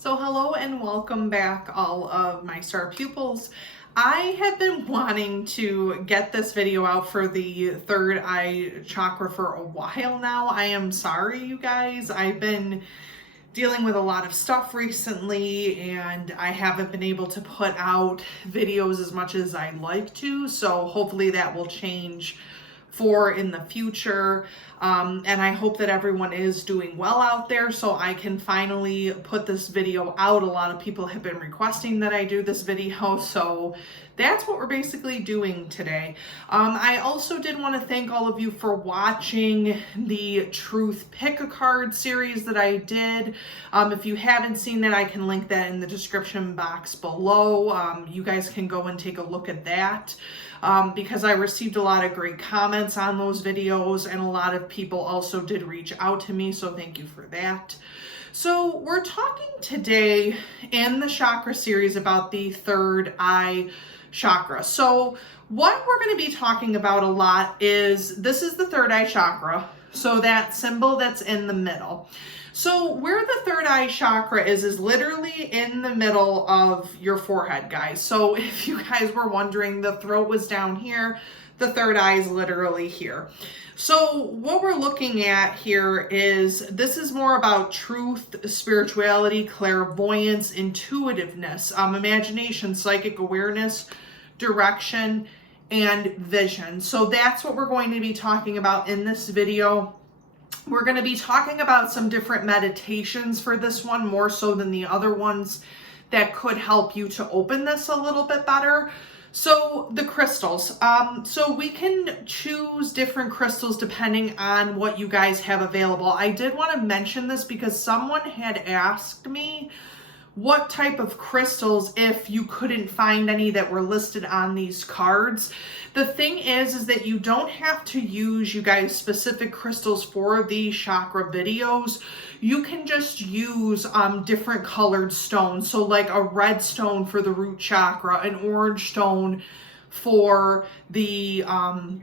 So hello and welcome back, all of my star pupils. I have been wanting to get this video out for the third eye chakra for a while now. I am sorry, you guys. I've been dealing with a lot of stuff recently and I haven't been able to put out videos as much as I'd like to. So hopefully that will change for in the future. And I hope that everyone is doing well out there so I can finally put this video out. A lot of people have been requesting that I do this video, so that's what we're basically doing today. I also did want to thank all of you for watching the Truth Pick a Card series that I did. If you haven't seen that, I can link that in the description box below. You guys can go and take a look at that. Because I received a lot of great comments on those videos and a lot of people also did reach out to me, so thank you for that. So we're talking today in the chakra series about the third eye chakra. So what we're going to be talking about a lot is, this is the third eye chakra, so that symbol that's in the middle. So where the third eye chakra is literally in the middle of your forehead, guys. So if you guys were wondering, the throat was down here, the third eye is literally here. So what we're looking at here is, this is more about truth, spirituality, clairvoyance, intuitiveness, imagination, psychic awareness, direction, and vision. So that's what we're going to be talking about in this video. We're going to be talking about some different meditations for this one, more so than the other ones, that could help you to open this a little bit better. So the crystals, so we can choose different crystals depending on what you guys have available. I did want to mention this because someone had asked me what type of crystals if you couldn't find any that were listed on these cards. The thing is that you don't have to use, you guys, specific crystals for the chakra videos. You can just use different colored stones. So like a red stone for the root chakra, an orange stone for the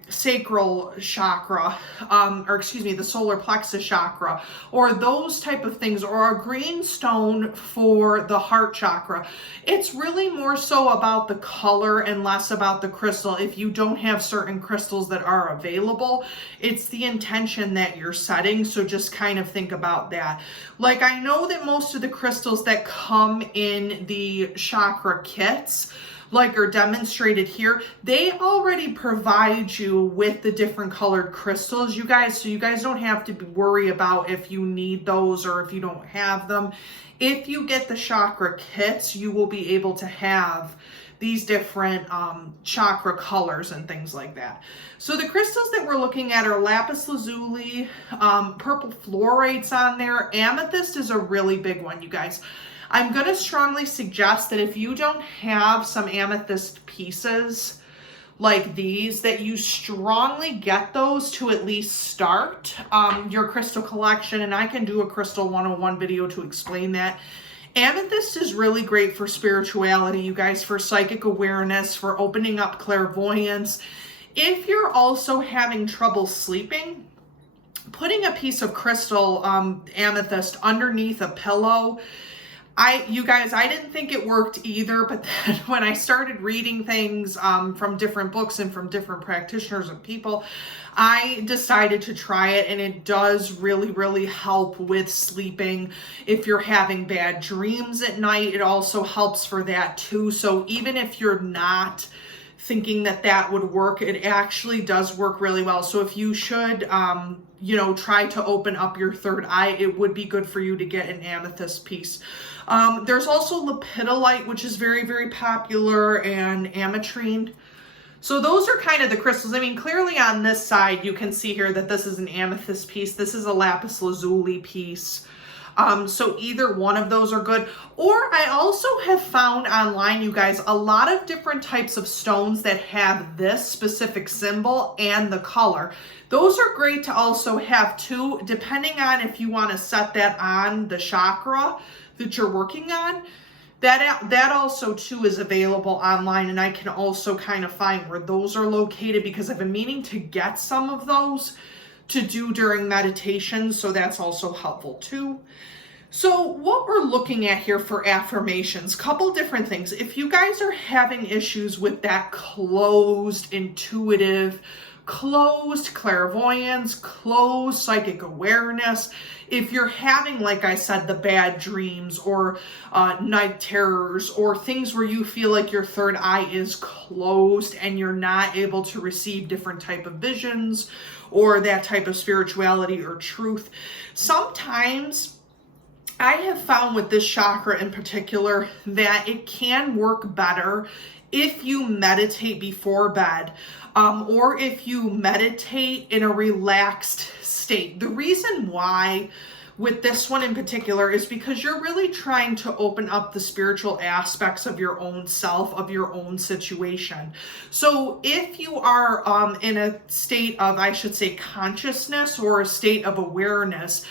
sacral chakra, or excuse me, the solar plexus chakra, or those type of things, or a green stone for the heart chakra. It's really more so about the color and less about the crystal. If you don't have certain crystals that are available, it's the intention that you're setting. So just kind of think about that. Like, I know that most of the crystals that come in the chakra kits, like are demonstrated here, they already provide you with the different colored crystals, you guys, so you guys don't have to worry about if you need those or if you don't have them. If you get the chakra kits, you will be able to have these different chakra colors and things like that. So the crystals that we're looking at are lapis lazuli, purple fluoride's on there. Amethyst is a really big one, you guys. I'm going to strongly suggest that if you don't have some amethyst pieces like these, that you strongly get those to at least start your crystal collection. And I can do a crystal 101 video to explain that. Amethyst is really great for spirituality, you guys, for psychic awareness, for opening up clairvoyance. If you're also having trouble sleeping, putting a piece of crystal amethyst underneath a pillow, you guys, I didn't think it worked either, but then when I started reading things from different books and from different practitioners and people, I decided to try it, and it does really, really help with sleeping. If you're having bad dreams at night, it also helps for that too. So even if you're not thinking that that would work, it actually does work really well. So if you should, you know, try to open up your third eye, it would be good for you to get an amethyst piece. There's also lepidolite, which is very, very popular, and ametrine. So those are kind of the crystals. I mean, clearly on this side, you can see here that this is an amethyst piece. This is a lapis lazuli piece. So either one of those are good. Or I also have found online, you guys, a lot of different types of stones that have this specific symbol and the color. Those are great to also have too, depending on if you want to set that on the chakra that you're working on. That also too is available online, and I can also kind of find where those are located because I've been meaning to get some of those to do during meditation, so that's also helpful too. So what we're looking at here for affirmations, couple different things. If you guys are having issues with that closed intuitive, closed clairvoyance, closed psychic awareness, if you're having, like I said, the bad dreams or night terrors or things where you feel like your third eye is closed and you're not able to receive different type of visions or that type of spirituality or truth, sometimes I have found with this chakra in particular that it can work better if you meditate before bed, or if you meditate in a relaxed state. The reason why with this one in particular is because you're really trying to open up the spiritual aspects of your own self, of your own situation. So if you are in a state of, I should say, consciousness or a state of awareness,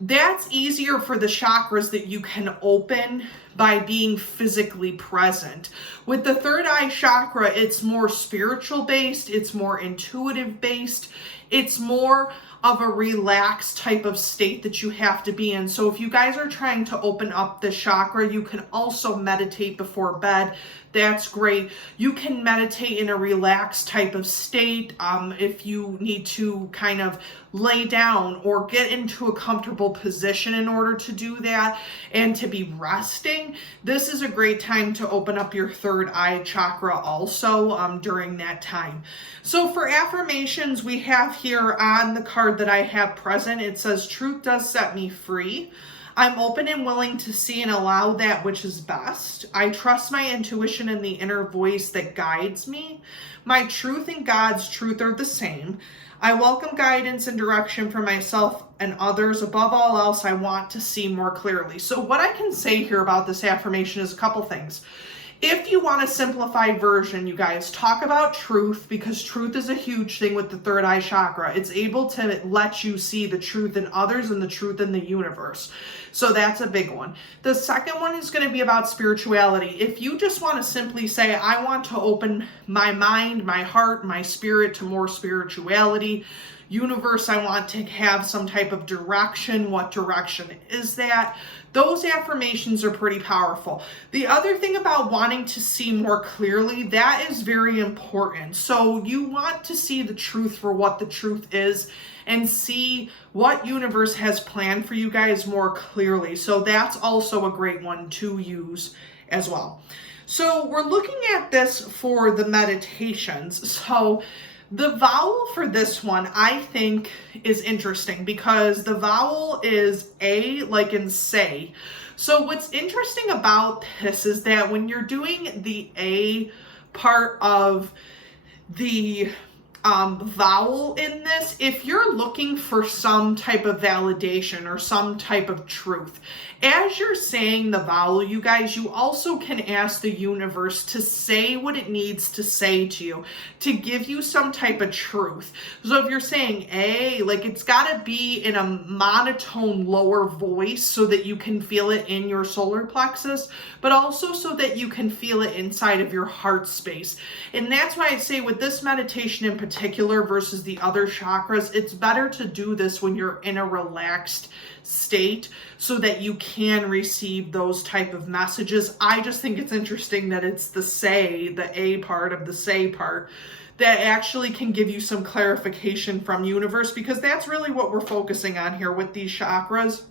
that's easier for the chakras that you can open by being physically present. With the third eye chakra, it's more spiritual based, it's more intuitive based, it's more of a relaxed type of state that you have to be in. So if you guys are trying to open up the chakra, you can also meditate before bed. That's great. You can meditate in a relaxed type of state if you need to kind of lay down or get into a comfortable position in order to do that and to be resting. This is a great time to open up your third eye chakra also during that time. So for affirmations, we have here on the card that I have present, it says, "Truth does set me free. I'm open and willing to see and allow that which is best. I trust my intuition and the inner voice that guides me. My truth and God's truth are the same. I welcome guidance and direction for myself and others. Above all else, I want to see more clearly." So what I can say here about this affirmation is a couple things. If you want a simplified version, you guys, talk about truth, because truth is a huge thing with the third eye chakra. It's able to let you see the truth in others and the truth in the universe. So that's a big one. The second one is going to be about spirituality. If you just want to simply say, I want to open my mind, my heart, my spirit to more spirituality, universe, I want to have some type of direction. What direction is that? Those affirmations are pretty powerful. The other thing about wanting to see more clearly, that is very important. So you want to see the truth for what the truth is and see what universe has planned for you guys more clearly. So that's also a great one to use as well. So we're looking at this for the meditations. So the vowel for this one, I think, is interesting because the vowel is A, like in say. So what's interesting about this is that when you're doing the A part of the vowel in this, if you're looking for some type of validation or some type of truth, as you're saying the vowel, you guys, you also can ask the universe to say what it needs to say to you, to give you some type of truth. So if you're saying A, like it's got to be in a monotone lower voice so that you can feel it in your solar plexus, but also so that you can feel it inside of your heart space. And that's why I say with this meditation in particular versus the other chakras, it's better to do this when you're in a relaxed state so that you can receive those type of messages. I just think it's interesting that it's the say, the A part of the say part, that actually can give you some clarification from universe, because that's really what we're focusing on here with these chakras.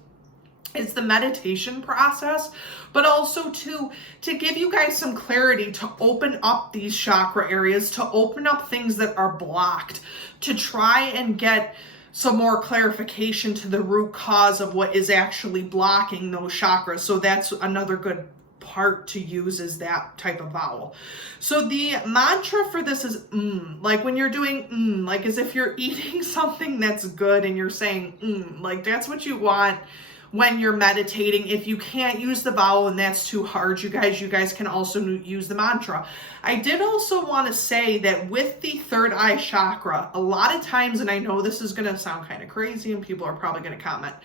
It's the meditation process, but also to give you guys some clarity, to open up these chakra areas, to open up things that are blocked, to try and get some more clarification to the root cause of what is actually blocking those chakras. So that's another good part to use, is that type of vowel. So the mantra for this is like when you're doing like as if you're eating something that's good and you're saying like that's what you want when you're meditating. If you can't use the vowel and that's too hard, you guys can also use the mantra. I did also want to say that with the third eye chakra, a lot of times, and I know this is going to sound kind of crazy and people are probably going to comment,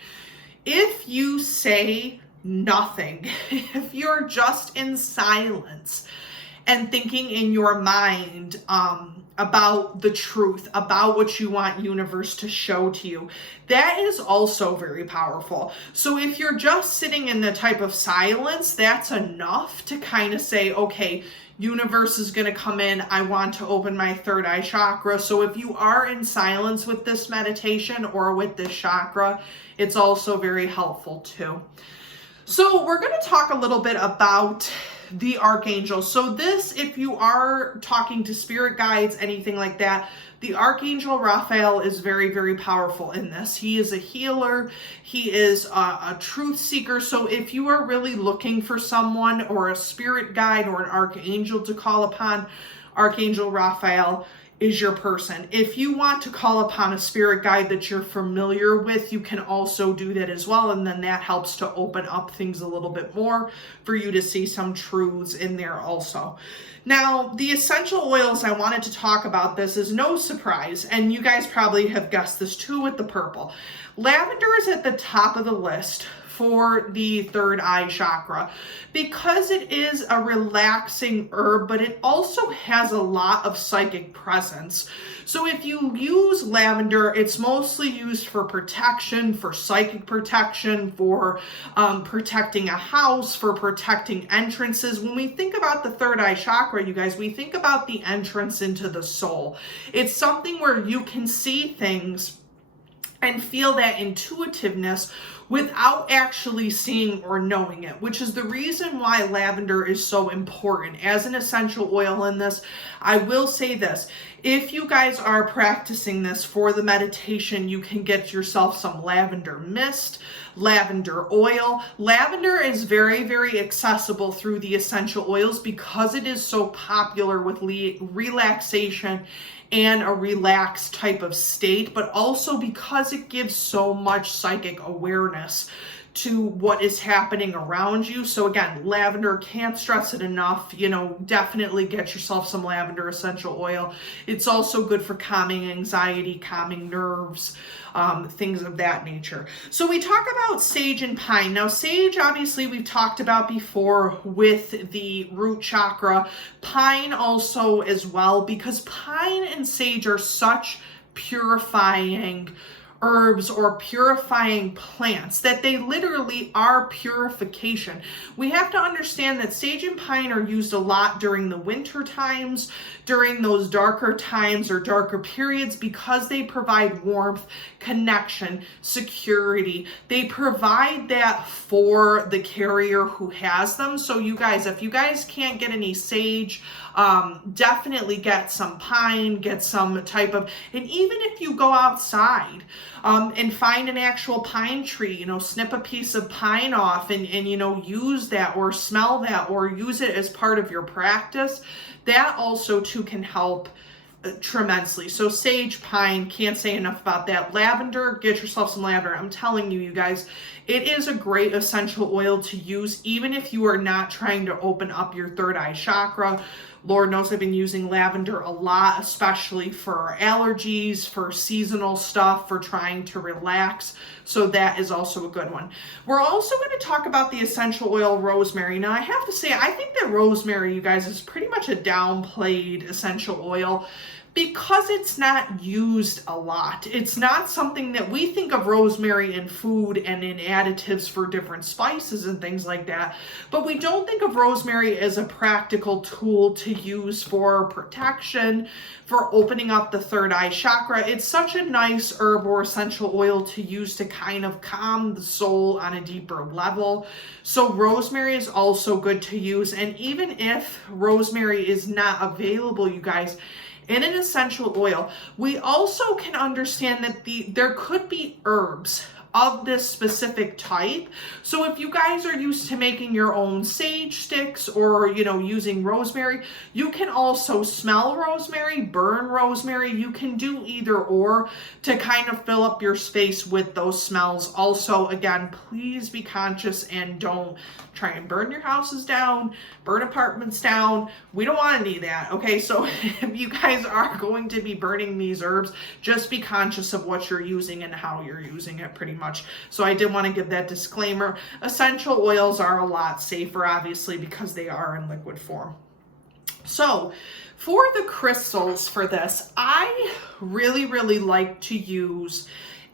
if you say nothing, if you're just in silence and thinking in your mind about the truth, about what you want universe to show to you. That is also very powerful. So if you're just sitting in the type of silence, that's enough to kind of say, okay, universe is going to come in. I want to open my third eye chakra. So if you are in silence with this meditation or with this chakra, it's also very helpful too. So we're going to talk a little bit about the archangels. So this, if you are talking to spirit guides, anything like that, the Archangel Raphael is very, very powerful in this. He is a healer. He is a truth seeker. So if you are really looking for someone or a spirit guide or an archangel to call upon, Archangel Raphael is your person. If you want to call upon a spirit guide that you're familiar with, you can also do that as well. And then that helps to open up things a little bit more for you to see some truths in there also. Now, the essential oils, I wanted to talk about this is no surprise, and you guys probably have guessed this too with the purple. Lavender is at the top of the list for the third eye chakra because it is a relaxing herb, but it also has a lot of psychic presence. So if you use lavender, it's mostly used for protection, for psychic protection, for protecting a house, for protecting entrances. When we think about the third eye chakra, you guys, we think about the entrance into the soul. It's something where you can see things and feel that intuitiveness without actually seeing or knowing it, which is the reason why lavender is so important as an essential oil in this. I will say this, if you guys are practicing this for the meditation, you can get yourself some lavender mist, lavender oil. Lavender is very, very accessible through the essential oils because it is so popular with relaxation and a relaxed type of state, but also because it gives so much psychic awareness to what is happening around you. So again, lavender, can't stress it enough, definitely get yourself some lavender essential oil. It's also good for calming anxiety, calming nerves, things of that nature. So we talk about sage and pine. Now sage, obviously we've talked about before with the root chakra, pine also as well, because pine and sage are such purifying herbs or purifying plants that they literally are purification. We have to understand that sage and pine are used a lot during the winter times, during those darker times or darker periods, because they provide warmth, connection, security. They provide that for the carrier who has them. So you guys, if you guys can't get any sage, definitely get some pine, get some type of, and even if you go outside and find an actual pine tree, snip a piece of pine off and use that or smell that or use it as part of your practice, that also too can help tremendously. So sage, pine, can't say enough about that. Lavender, get yourself some lavender. I'm telling you, you guys, it is a great essential oil to use even if you are not trying to open up your third eye chakra. Lord knows I've been using lavender a lot, especially for allergies, for seasonal stuff, for trying to relax. So that is also a good one. We're also going to talk about the essential oil rosemary. Now I have to say, I think that rosemary, you guys, is pretty much a downplayed essential oil because it's not used a lot. It's not something that we think of rosemary in food and in additives for different spices and things like that, but we don't think of rosemary as a practical tool to use for protection, for opening up the third eye chakra. It's such a nice herb or essential oil to use to kind of calm the soul on a deeper level. So rosemary is also good to use. And even if rosemary is not available, you guys, in an essential oil, we also can understand that there could be herbs of this specific type. So if you guys are used to making your own sage sticks or, using rosemary, you can also smell rosemary, burn rosemary. You can do either or to kind of fill up your space with those smells. Also, again, please be conscious and don't try and burn your houses down, burn apartments down. We don't want any of that, okay? So if you guys are going to be burning these herbs, just be conscious of what you're using and how you're using it pretty much. So I did want to give that disclaimer. Essential oils are a lot safer, obviously, because they are in liquid form. So for the crystals for this, I really like to use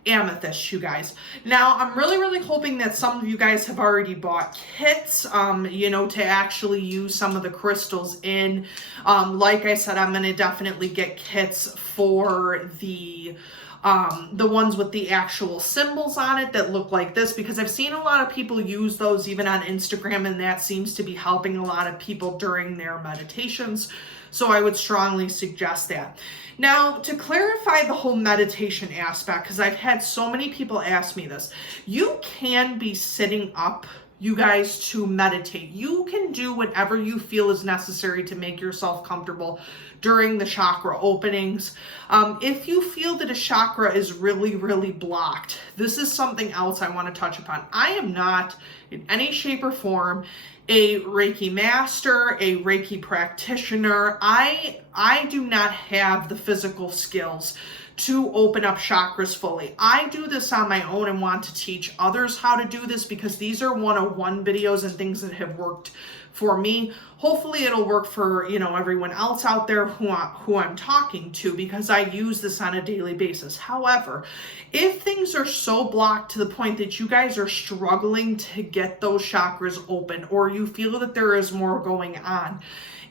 amethyst, you guys. Now, I'm really hoping that some of you guys have already bought kits, you know, to actually use some of the crystals in. Like I said, I'm going to definitely get kits for the ones with the actual symbols on it that look like this, because I've seen a lot of people use those even on Instagram, and that seems to be helping a lot of people during their meditations. So I would strongly suggest that. Now, to clarify the whole meditation aspect, because I've had so many people ask me this, you can be sitting up, you guys, to meditate. You can do whatever you feel is necessary to make yourself comfortable during the chakra openings. If you feel that a chakra is really blocked, this is something else I want to touch upon. I am not in any shape or form a Reiki master, a Reiki practitioner. I do not have the physical skills to open up chakras fully. I do this on my own and want to teach others how to do this, because these are one-on-one videos and things that have worked for me. Hopefully it'll work for, you know, everyone else out there who I'm talking to, because I use this on a daily basis. However, if things are so blocked to the point that you guys are struggling to get those chakras open, or you feel that there is more going on,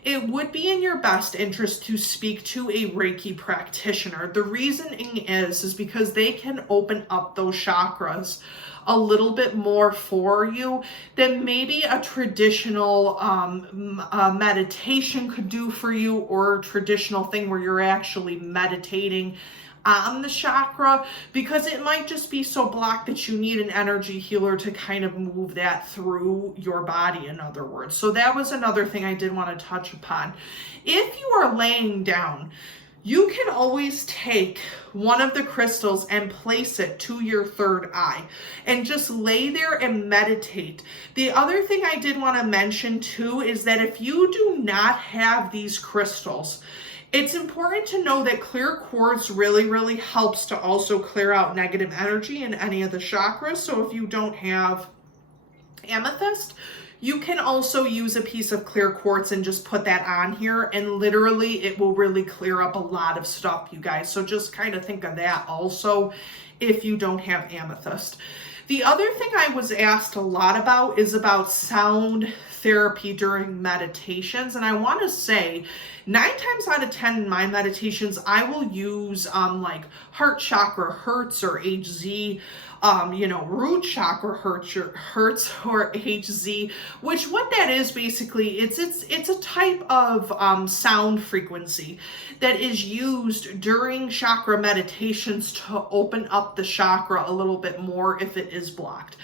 it would be in your best interest to speak to a Reiki practitioner. The reasoning is because they can open up those chakras a little bit more for you than maybe a traditional meditation could do for you, or a traditional thing where you're actually meditating on the chakra, because it might just be so blocked that you need an energy healer to kind of move that through your body, in other words. So that was another thing I did want to touch upon. If you are laying down, you can always take one of the crystals and place it to your third eye and just lay there and meditate. The other thing I did want to mention too is that if you do not have these crystals, it's important to know that clear quartz really helps to also clear out negative energy in any of the chakras. So if you don't have amethyst, you can also use a piece of clear quartz and just put that on here, and literally it will really clear up a lot of stuff, you guys. So just kind of think of that also if you don't have amethyst. The other thing I was asked a lot about is about sound therapy during meditations. And I want to say 9 times out of 10 in my meditations, I will use like heart chakra hertz or HZ, you know, root chakra hertz or HZ, which what that is basically, it's a type of sound frequency that is used during chakra meditations to open up the chakra a little bit more if it is blocked.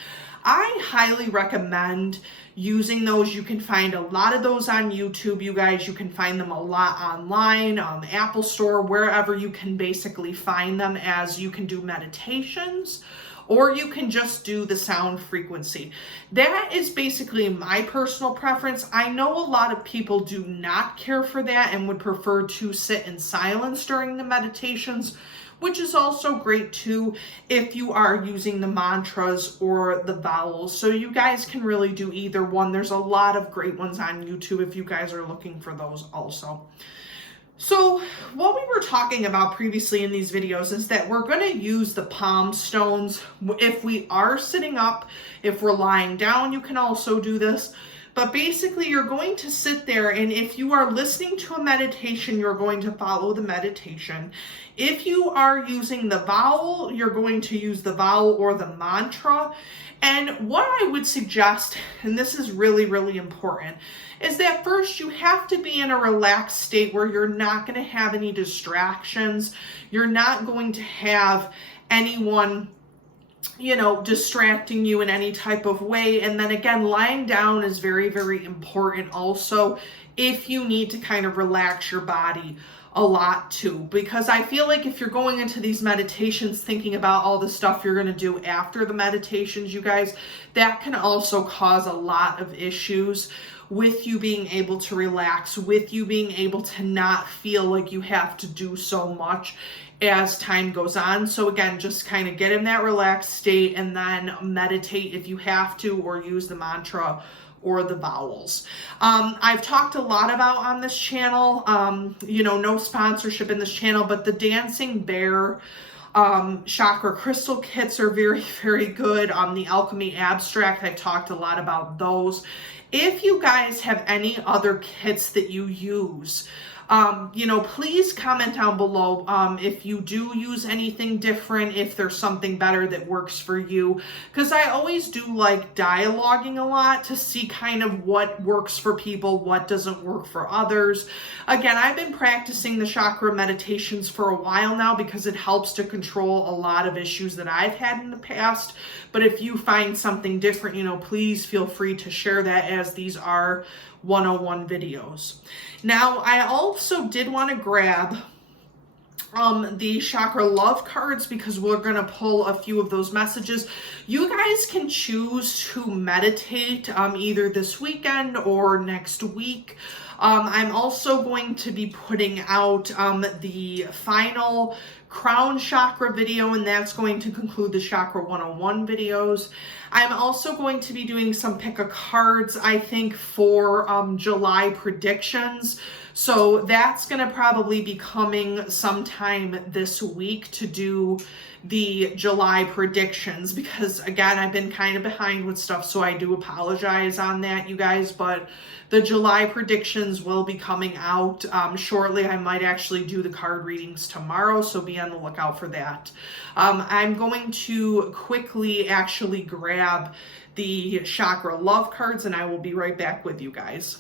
I highly recommend using those. You can find a lot of those on YouTube, you guys. You can find them a lot online, Apple Store, wherever you can basically find them, as you can do meditations, or you can just do the sound frequency. That is basically my personal preference. I know a lot of people do not care for that and would prefer to sit in silence during the meditations, which is also great too if you are using the mantras or the vowels. So you guys can really do either one. There's a lot of great ones on YouTube if you guys are looking for those also. So what we were talking about previously in these videos is that we're going to use the palm stones if we are sitting up. If we're lying down, you can also do this. But basically, you're going to sit there, and if you are listening to a meditation, you're going to follow the meditation. If you are using the vowel, you're going to use the vowel or the mantra. And what I would suggest, and this is really important, is that first you have to be in a relaxed state where you're not going to have any distractions. You're not going to have anyone, you know, distracting you in any type of way. And then again, lying down is very important also if you need to kind of relax your body a lot too, because I feel like if you're going into these meditations thinking about all the stuff you're going to do after the meditations, you guys, that can also cause a lot of issues with you being able to relax, with you being able to not feel like you have to do so much as time goes on. So again, just kind of get in that relaxed state and then meditate if you have to, or use the mantra or the vowels. I've talked a lot about on this channel, no sponsorship in this channel, but the Dancing Bear chakra crystal kits are very, very good. The Alchemy Abstract, I've talked a lot about those. If you guys have any other kits that you use, please comment down below if you do use anything different, if there's something better that works for you, because I always do like dialoguing a lot to see kind of what works for people, what doesn't work for others. Again, I've been practicing the chakra meditations for a while now because it helps to control a lot of issues that I've had in the past. But if you find something different, please feel free to share that, as these are 101 videos. Now, I also did want to grab the chakra love cards because we're going to pull a few of those messages. You guys can choose to meditate either this weekend or next week. I'm also going to be putting out the final crown chakra video, and that's going to conclude the chakra 101 videos. I'm also going to be doing some pick a cards, I think, for July predictions. So that's going to probably be coming sometime this week to do the July predictions, because again, I've been kind of behind with stuff, so I do apologize on that, you guys, but the July predictions will be coming out shortly. I might actually do the card readings tomorrow, so be on the lookout for that. I'm going to quickly actually grab the chakra love cards, and I will be right back with you guys.